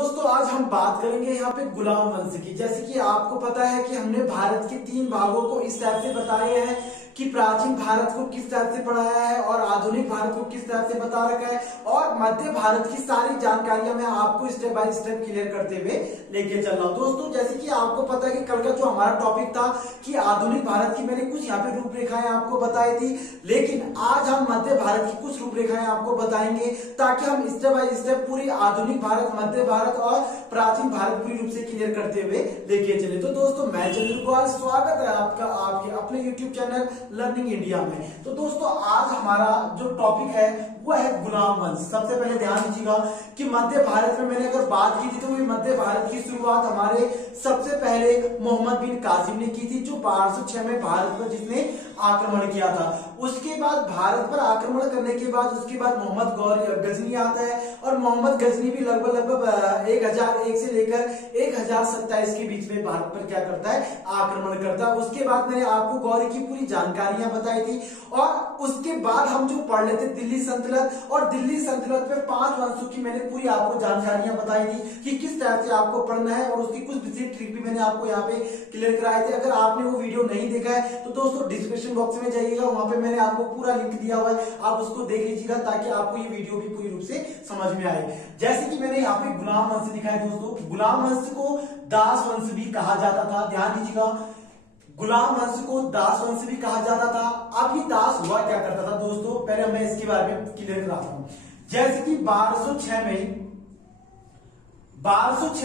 दोस्तों आज हम बात करेंगे यहाँ पे गुलाम वंश की। जैसे कि आपको पता है कि हमने भारत के 3 भागों को इस टाइप से बताए हैं कि प्राचीन भारत को किस टाइप से पढ़ाया है और आधुनिक भारत को किस टाइप से बता रखा है और मध्य भारत की सारी जानकारियां मैं आपको स्टेप बाय स्टेप क्लियर करते हुए लेके चल रहा हूँ। दोस्तों जैसे कि आपको पता है कि कल का जो हमारा टॉपिक था कि आधुनिक भारत की मैंने कुछ यहाँ पे रूपरेखाएं आपको बताई थी, लेकिन आज हम मध्य भारत की कुछ रूपरेखाएं आपको बताएंगे ताकि हम स्टेप बाय स्टेप पूरी आधुनिक भारत, मध्य भारत और प्राचीन भारत पूरी रूप से क्लियर करते हुए लेके चले। तो दोस्तों मैं चंद्र कुमार, स्वागत है आपका आपके अपने यूट्यूब चैनल लर्निंग इंडिया में। तो दोस्तों आज हमारा जो टॉपिक है वो है गुलाम वंश। सबसे पहले ध्यान दीजिएगा कि मध्य भारत में मैंने अगर बात की थी तो मध्य भारत की शुरुआत हमारे सबसे पहले मोहम्मद बिन कासिम ने की थी, जो 1206 में भारत पर जिसने आक्रमण किया था। उसके बाद भारत पर आक्रमण करने के बाद उसके बाद मोहम्मद गजनी आता है और मोहम्मद गजनी भी लगभग 1001 से लेकर 1027 के बीच में भारत पर क्या करता है, आक्रमण करता है। उसके बाद मैंने आपको गौरी की पूरी जानकारियां बताई थी और उसके बाद हम जो पढ़ लेते दिल्ली सल्तनत, और दिल्ली सल्तनत में 5 वंशों की मैंने पूरी आपको जानकारियां बताई थी कि किस टाइप से आपको पढ़ना है और उसकी कुछ विशेष ट्रिक भी मैंने आपको यहाँ पे क्लियर कराए थे। अगर आपने वो वीडियो नहीं देखा है तो दोस्तों डिस्क्रिप्शन बॉक्स में जाइएगा, वहां पे मैंने आपको पूरा लिंक दिया हुआ है, आप उसको देख लीजिएगा ताकि आपको ये वीडियो भी पूरी रूप से समझ में आए। जैसे कि मैंने यहाँ पे गुलाम वंश दिखाया दोस्तों, गुलाम वंश को दास वंश भी कहा जाता था। ध्यान दीजिएगा, गुलाम वंश को दास वंश भी कहा जाता था। अब ये दास हुआ क्या करता था दोस्तों, पहले मैं इसके बारे में क्लियर कराता हूं। जैसे कि 1206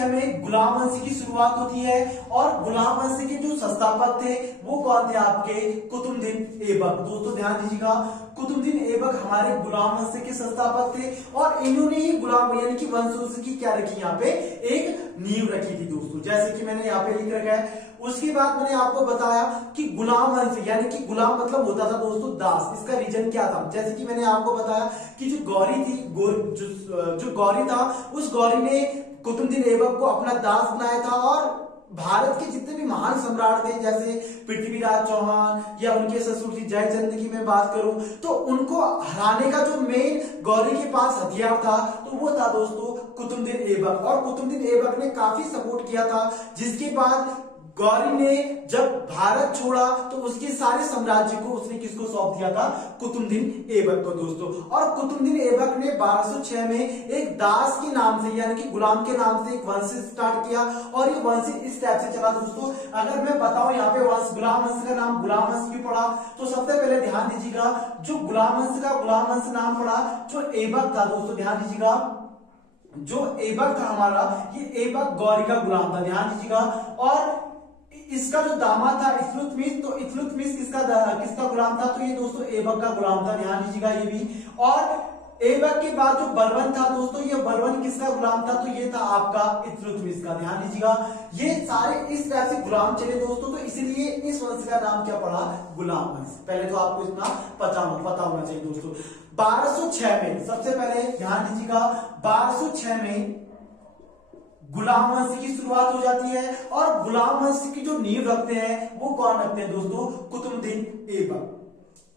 में गुलाम वंश की शुरुआत होती है और गुलाम वंश के जो संस्थापक थे वो कौन थे, आपके कुतुबुद्दीन ऐबक। दोस्तों ध्यान दीजिएगा, कुतुबुद्दीन ऐबक हमारे गुलाम वंश के संस्थापक थे और इन्होंने ही गुलाम यानी कि वंश की क्या रखी, यहाँ पे एक नींव रखी थी दोस्तों, जैसे कि मैंने यहाँ पे लिख रखा है। उसके बाद मैंने आपको बताया कि गुलाम वंश यानी कि गुलाम मतलब होता था दोस्तों दास। इसका रीजन क्या था, जैसे कि मैंने आपको बताया कि जो गौरी थी, जो गौरी था, उस गौरी ने कुतुबुद्दीन ऐबक को अपना दास बनाया था और भारत के जितने भी महान सम्राट थे जैसे पृथ्वीराज चौहान या उनके ससुर जी जयचंद की मैं बात करूं तो उनको हराने का जो मेन गौरी के पास हथियार था तो वो था दोस्तों कुतुबुद्दीन ऐबक। और कुतुबुद्दीन ऐबक ने काफी सपोर्ट किया था, जिसके बाद गौरी ने जब भारत छोड़ा तो उसके सारे साम्राज्य को उसने किसको सौंप दिया था, कुतुबुद्दीन ऐबक को दोस्तों। और कुतुबुद्दीन ऐबक ने 1206 में एक दास के नाम से यानी कि गुलाम के नाम से एक वंश स्टार्ट किया और ये वंश इस टाइप से चला दोस्तों। अगर मैं बताऊं यहाँ पे वंश, गुलाम वंश का नाम गुलाम वंश क्यों पड़ा, तो सबसे पहले ध्यान दीजिएगा जो गुलाम वंश नाम पड़ा, जो ऐबक था दोस्तों, ध्यान दीजिएगा जो ऐबक था हमारा, ये ऐबक गौरी का गुलाम था। ध्यान दीजिएगा, और इसका जो दामाद था इल्तुतमिश, तो इल्तुतमिश किसका गुलाम था, तो ये दोस्तों ऐबक का गुलाम था। ध्यान दीजिएगा ये भी। और ऐबक के बाद जो बलबन था दोस्तों, ये बलबन किसका गुलाम था, तो ये था आपका इल्तुतमिश का। ध्यान दीजिएगा, ये सारे इस तरह से गुलाम चले दोस्तों, तो इसलिए इस वंश का नाम क्या पड़ा, गुलाम वंश। पहले तो आपको इतना पता होना चाहिए दोस्तों। 1206 में सबसे पहले ध्यान दीजिएगा, 1206 में गुलाम वंश की शुरुआत हो जाती है और गुलाम वंश की जो नींव रखते हैं वो कौन रखते हैं दोस्तों, कुतुबुद्दीन ऐबक।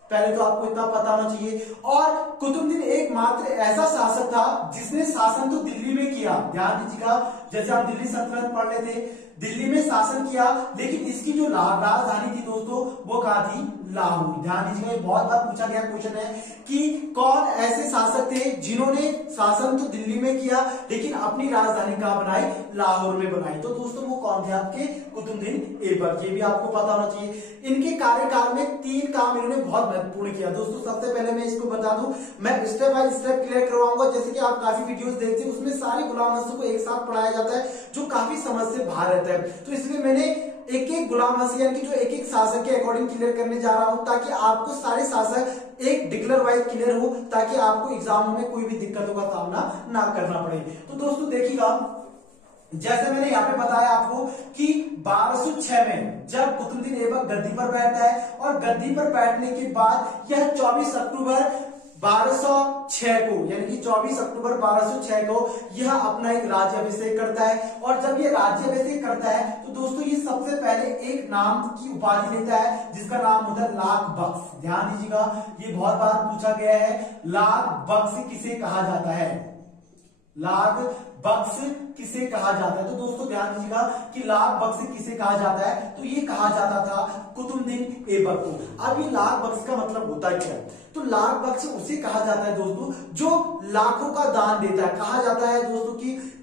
पहले तो आपको इतना पता होना चाहिए। और कुतुबुद्दीन एकमात्र ऐसा शासक था जिसने शासन तो दिल्ली में किया। ध्यान दीजिएगा, जैसे आप दिल्ली सल्तनत पढ़ रहे थे, दिल्ली में शासन किया, लेकिन इसकी जो राजधानी थी दोस्तों वो कहां थी, लाहौर। ध्यान दीजिएगा, ये बहुत बार पूछा गया क्वेश्चन है कि कौन ऐसे शासक थे जिन्होंने शासन तो दिल्ली में किया लेकिन अपनी राजधानी कहां बनाई, लाहौर में बनाई। तो दोस्तों वो कौन थे, आपके कुतुबुद्दीन ऐबक। ये भी आपको पता होना चाहिए। इनके कार्यकाल में 3 काम इन्होंने बहुत महत्वपूर्ण किया दोस्तों। सबसे पहले मैं इसको बता दूं, मैं स्टेप बाय स्टेप क्लियर करवाऊंगा। जैसे कि आप काफी वीडियोस देखते हैं उसमें सारे गुलाम वंशों को एक साथ पढ़ाया जाता है जो काफी समझ से बाहर रहता है, तो इसलिए मैंने एक एक गुलाम वंश यानी कि जो एक एक शासक के अकॉर्डिंग क्लियर करने जा रहा हूं ताकि आपको सारे शासक एक डिक्लेयर वाइज क्लियर हो, ताकि आपको एग्जाम में कोई भी दिक्कतों का सामना ना करना पड़े। तो दोस्तों देखिएगा, जैसे मैंने यहाँ पे बताया आपको कि 1206 में जब कुतुबुद्दीन ऐबक गद्दी पर बैठता है और गद्दी पर बैठने के बाद यह 24 अक्टूबर 1206 को यानी कि 24 अक्टूबर 1206 को यह अपना एक राज्याभिषेक करता है। और जब ये राज्याभिषेक करता है तो दोस्तों ये सबसे पहले एक नाम की उपाधि लेता है जिसका नाम होता है लाख बख्श। ध्यान दीजिएगा, ये बहुत बार पूछा गया है, लाख बख्श किसे कहा जाता है। लाख बख्श किसे कहा जाता है? तो दोस्तों ध्यान दीजिएगा कि लाख बख्श किसे कहा जाता है, तो ये कहा जाता था कुतुबुद्दीन ऐबक को। अब ये लाख बख्श का मतलब होता क्या है? तो लाख बख्श उसे कहा जाता है दोस्तों जो लाखों का दान देता है। कहा जाता है दोस्तों कि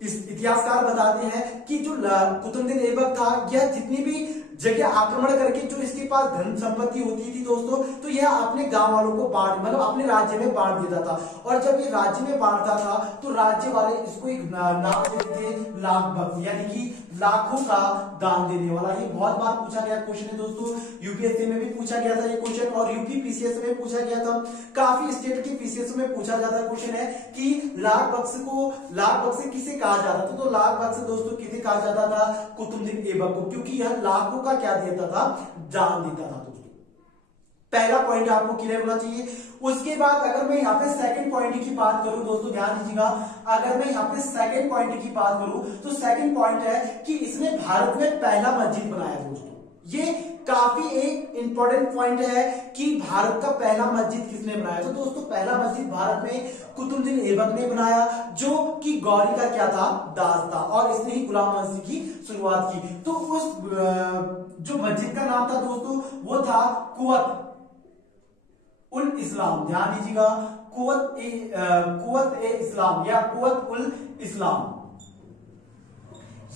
इस इतिहासकार बताते हैं कि जो कुतुबुद्दीन ऐबक था, यह जितनी भी जगह आक्रमण करके जो इसके पास धन संपत्ति होती थी दोस्तों, तो यह अपने गांव वालों को बांट मतलब अपने राज्य में बांट देता था। और जब ये राज्य में बांटता था तो राज्य वाले इसको एक नाम देते थे लाख बख्श, यानी कि लाखों का दान देने वाला। ये बहुत बार पूछा गया क्वेश्चन है दोस्तों, यूपीएससी में भी पूछा गया था ये क्वेश्चन, और यूपी पीसीएस में पूछा गया था। काफी स्टेट के पीसीएस में पूछा जाता क्वेश्चन है कि लाख बख्श किसे कहा जाता था? तो लाख बख्श दोस्तों किसे कहा जाता था? कुतुबुद्दीन ऐबक को, क्योंकि यह लाखों का क्या देता था? दान देता था दोस्तों। पहला पॉइंट आपको क्लियर होना चाहिए। उसके बाद अगर मैं यहाँ पे सेकंड पॉइंट की बात करूं दोस्तों, ध्यान दीजिएगा, अगर मैं यहाँ पे सेकंड पॉइंट की बात करूं तो सेकंड पॉइंट है कि इसने भारत में पहला मस्जिद बनाया दोस्तों। ये काफी एक इंपॉर्टेंट पॉइंट है कि भारत का पहला मस्जिद किसने बनाया? तो दोस्तों पहला मस्जिद भारत में कुतुबुद्दीन ऐबक ने बनाया, जो कि गौरी का क्या था? दास था, और इसने ही गुलाम मस्जिद की शुरुआत की। तो उस जो मस्जिद का नाम था दोस्तों वो था कुव्वत उल इस्लाम। ध्यान दीजिएगा, कुव्वत ए इस्लाम या कुव्वत उल इस्लाम।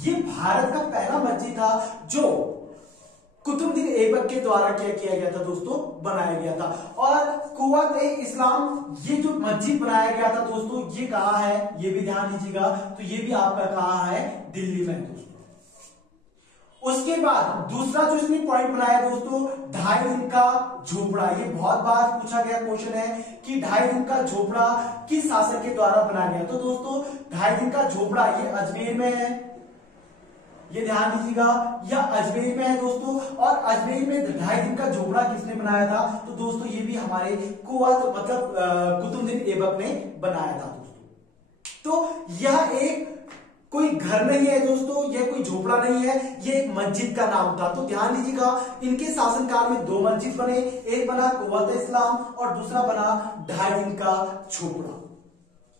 ये भारत का पहला मस्जिद था जो कुतुबुद्दीन ऐबक के द्वारा क्या किया गया था दोस्तों? बनाया गया था। और कुव्वत ए इस्लाम ये जो मस्जिद बनाया गया था दोस्तों, ये कहाँ है? ये भी ध्यान दीजिएगा, तो ये भी आपका कहाँ है? दिल्ली में दोस्तों। उसके बाद दूसरा जो इसने पॉइंट बनाया दोस्तों, 2.5 दिन का झोपड़ा। ये बहुत बार पूछा गया क्वेश्चन है कि 2.5 दिन का झोपड़ा किस शासक के द्वारा बनाया गया? तो दोस्तों 2.5 दिन का झोपड़ा ये अजमेर में है, ये ध्यान दीजिएगा, यह अजमेर में है दोस्तों। और अजमेर में 2.5 दिन का झोपड़ा किसने बनाया था? तो दोस्तों ये भी हमारे कुतुबुद्दीन ऐबक ने बनाया था दोस्तों। तो यह एक कोई घर नहीं है दोस्तों, यह कोई झोपड़ा नहीं है, यह एक मस्जिद का नाम था। तो ध्यान दीजिएगा, इनके शासनकाल में 2 मस्जिद बने, एक बना कुव्वत इस्लाम और दूसरा बना 2.5 दिन का झोपड़ा।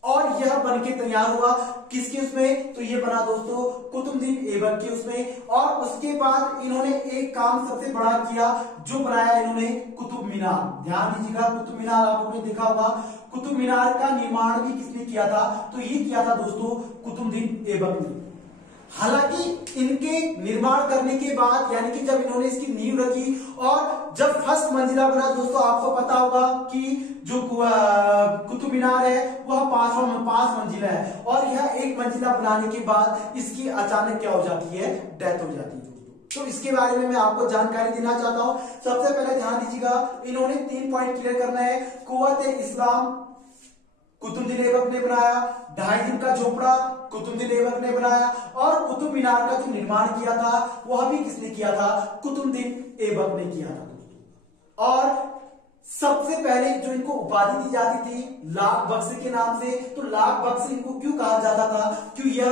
और यह बनके तैयार हुआ किसके उसमें? तो ये बना दोस्तों कुतुबुद्दीन ऐबक के उसमें। और उसके बाद इन्होंने एक काम सबसे बड़ा किया, जो बनाया इन्होंने कुतुब मीनार। ध्यान दीजिएगा, कुतुब मीनार आपने देखा होगा। कुतुब मीनार का निर्माण भी किसने किया था? तो ये किया था दोस्तों कुतुबुद्दीन ऐबक ने। हालांकि इनके निर्माण करने के बाद, यानी कि जब इन्होंने इसकी नींव रखी और जब फर्स्ट मंजिला बना दोस्तों, आपको पता होगा कि जो कुतुब मीनार है वह 5 मंजिला है, और यह 1 मंजिला बनाने के बाद इसकी अचानक क्या हो जाती है? डेथ हो जाती है दोस्तों। तो इसके बारे में मैं आपको जानकारी देना चाहता हूं। सबसे पहले ध्यान दीजिएगा, इन्होंने 3 पॉइंट क्लियर करना है। कुव्वत इस्लाम कुतुबुद्दीन ऐबक ने बनाया, 2.5 दिन का झोपड़ा कुतुबुद्दीन ऐबक ने बनाया, और कुतुब मीनार का जो निर्माण किया था वह भी किसने किया था? कुतुबुद्दीन ऐबक ने किया था दोस्तों। और सबसे पहले जो इनको उपाधि दी जाती थी लाख बख्श के नाम से। तो लाख बख्श इनको क्यों कहा जाता था? क्योंकि यह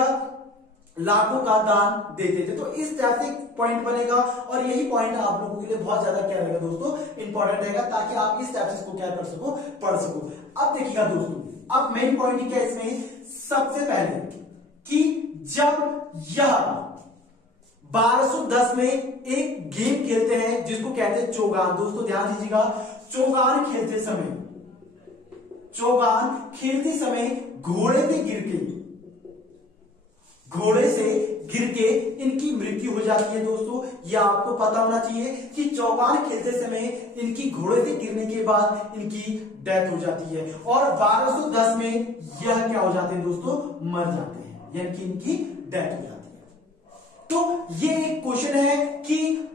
लाखों का दान देते थे। तो इस टाइप से पॉइंट बनेगा, और यही पॉइंट आप लोगों के लिए बहुत ज्यादा क्या रहेगा दोस्तों? इंपॉर्टेंट रहेगा, ताकि आप इस टाइप से इसको क्या कर सको? पढ़ सको। अब देखिएगा दोस्तों, अब मेन पॉइंट क्या है इसमें? सबसे पहले कि जब यह 1210 में एक गेम खेलते हैं जिसको कहते हैं चौगान। दोस्तों ध्यान दीजिएगा, चौगान खेलते समय घोड़े से गिर के इनकी मृत्यु हो जाती है दोस्तों। यह आपको पता होना चाहिए कि चौगान खेलते समय इनकी घोड़े से गिरने के बाद इनकी डेथ हो जाती है, और 1210 में यह क्या हो जाते हैं दोस्तों? मर जाते हैं, यानी कि इनकी डेथ हो जाती है। तो ये एक क्वेश्चन है कि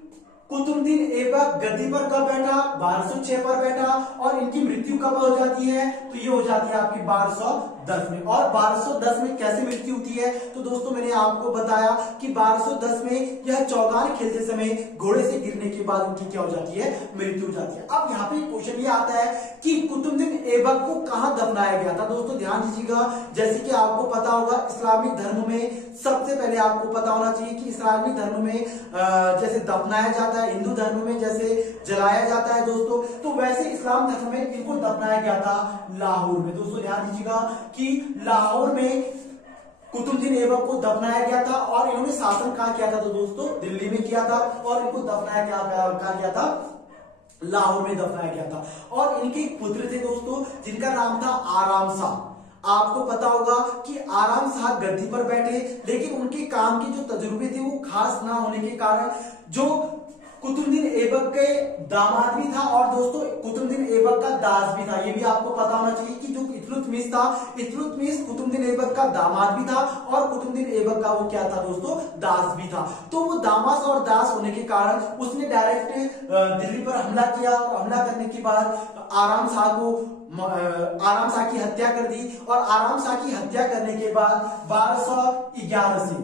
कुतुबुद्दीन ऐबक गद्दी पर कब बैठा? 1206 पर बैठा, और इनकी मृत्यु कब हो जाती है? तो ये हो जाती है आपकी 1210 में। और 1210 में कैसे मृत्यु होती है? तो दोस्तों मैंने आपको बताया कि 1210 में यह चौगान खेलते समय घोड़े से गिरने के बाद इनकी क्या हो जाती है? मृत्यु हो जाती है। अब यहाँ पे क्वेश्चन ये आता है कि कुतुबुद्दीन ऐबक को कहां दफनाया गया था। दोस्तों ध्यान दीजिएगा, जैसे कि आपको पता होगा इस्लामिक धर्म में सबसे पहले आपको पता होना चाहिए कि इस्लामिक धर्म में जैसे दफनाया जाता है, हिंदू धर्म में जैसे जलाया जाता है दोस्तों, तो वैसे इस्लाम धर्म में इनको दफनाया गया था लाहौर में। दोस्तों ध्यान दीजिएगा कि लाहौर में कुतुबुद्दीन ऐबक को दफनाया गया था और इन्होंने शासन कहां किया था, तो दोस्तों दिल्ली में किया था और इनको दफनाया गया था लाहौर में दफनाया गया था। और इनके एक पुत्र थे दोस्तों जिनका नाम था आराम शाह। आपको पता होगा कि आराम शाह गद्दी पर बैठे, लेकिन उनके काम के जो तजुर्बे थे वो खास ना होने के कारण जो कुतुबुद्दीन ऐबक के दामाद भी था और दोस्तों कुतुबुद्दीन ऐबक का दास भी था। ये भी आपको पता होना चाहिए कि जो इल्तुतमिश था, इल्तुतमिश कुतुबुद्दीन ऐबक का दामाद भी था और कुतुबुद्दीन ऐबक का वो क्या था दोस्तों, दास भी था। तो वो दामाद और दास होने के कारण उसने डायरेक्ट दिल्ली पर हमला किया और हमला करने के बाद आराम शाह की हत्या कर दी। और आराम शाह की हत्या करने के बाद 1211 से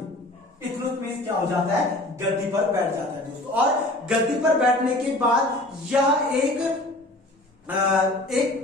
इल्तुतमिश क्या हो जाता है, गद्दी पर बैठ जाता है दोस्तों। और गद्दी पर बैठने के बाद यह एक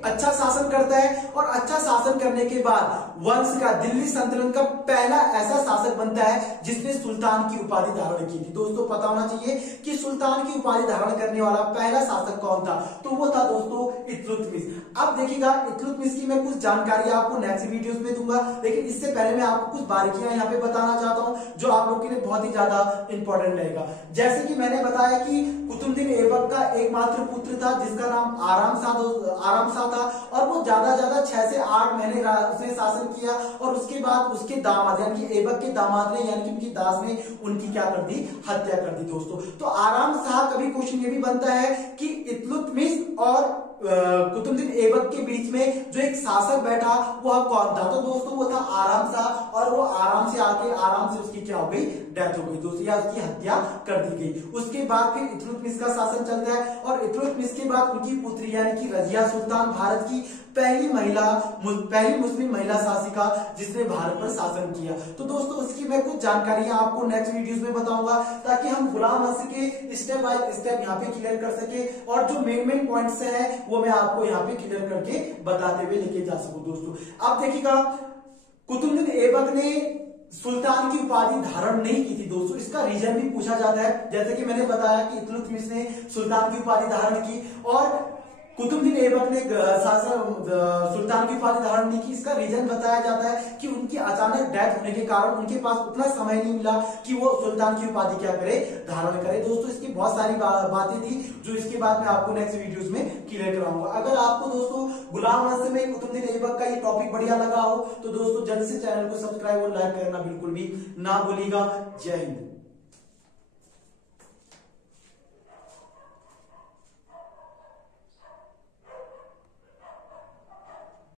अच्छा शासन करता है और अच्छा शासन करने के बाद वंश का, दिल्ली सल्तनत का पहला ऐसा शासक बनता है जिसने सुल्तान की उपाधि धारण की थी। दोस्तों पता होना चाहिए कि सुल्तान की उपाधि धारण करने वाला पहला शासक कौन था, तो वो था दोस्तों इल्तुतमिश। अब देखिएगा इल्तुतमिश की मैं कुछ जानकारी आपको नेक्स्ट वीडियोस में दूंगा, लेकिन इससे पहले मैं आपको कुछ बारीकियां यहाँ पे बताना चाहता हूँ जो आप लोगों के लिए बहुत ही ज्यादा इंपॉर्टेंट रहेगा। जैसे कि मैंने बताया कि कुतुबुद्दीन ऐबक का एकमात्र पुत्र था जिसका नाम आराम शाह था और वो ज्यादा 6 से 8 महीने उसने शासन किया और उसके बाद उसके दामाद यानी कि ऐबक के दामाद ने यानी कि उनकी दास ने उनकी क्या कर दी, हत्या कर दी दोस्तों। तो आराम शाह, कभी क्वेश्चन ये भी बनता है कि इल्तुतमिश और कुतुबुद्दीन ऐबक के बीच में जो एक शासक बैठा वह कौन था, तो दोस्तों वो था आराम शाह और वो आराम से आके आराम से उसकी क्या हो गई, डेथ हो गई दोस्तों, या उसकी हत्या कर दी गई। उसके बाद फिर इल्तुतमिश का शासन चलता है और इल्तुतमिश के बाद उनकी पुत्री यानी कि रजिया सुल्तान भारत की पहली मुस्लिम महिला शासिका जिसने भारत पर शासन किया। तो दोस्तों उसकी मैं कुछ जानकारियां आपको नेक्स्ट वीडियोस में बताऊंगा ताकि हम गुलाम वंश के स्टेप बाय स्टेप यहाँ पे क्लियर कर सके और जो मेन पॉइंट्स हैं वो मैं आपको यहाँ पे क्लियर करके बताते हुए लेके जा सकूं दोस्तों। अब देखिएगा कुतुबुद्दीन ऐबक ने सुल्तान की उपाधि धारण नहीं की थी दोस्तों, इसका रीजन भी पूछा जाता है। जैसे कि मैंने बताया कि इल्तुतमिश ने सुल्तान की उपाधि धारण की और कुतुबुद्दीन ऐबक ने सुल्तान की उपाधि धारण नहीं की। इसका रीजन बताया जाता है कि उनकी अचानक डेथ होने के कारण उनके पास उतना समय नहीं मिला कि वो सुल्तान की उपाधि क्या करे, धारण करे दोस्तों। इसकी बहुत सारी बातें थी जो इसके बाद मैं आपको नेक्स्ट वीडियोस में क्लियर कराऊंगा। अगर आपको दोस्तों गुलाम वंश में कुतुबुद्दीन ऐबक का ये टॉपिक बढ़िया लगा हो तो दोस्तों जल्द से चैनल को सब्सक्राइब और लाइक करना बिल्कुल भी ना भूलिएगा। जय हिंद।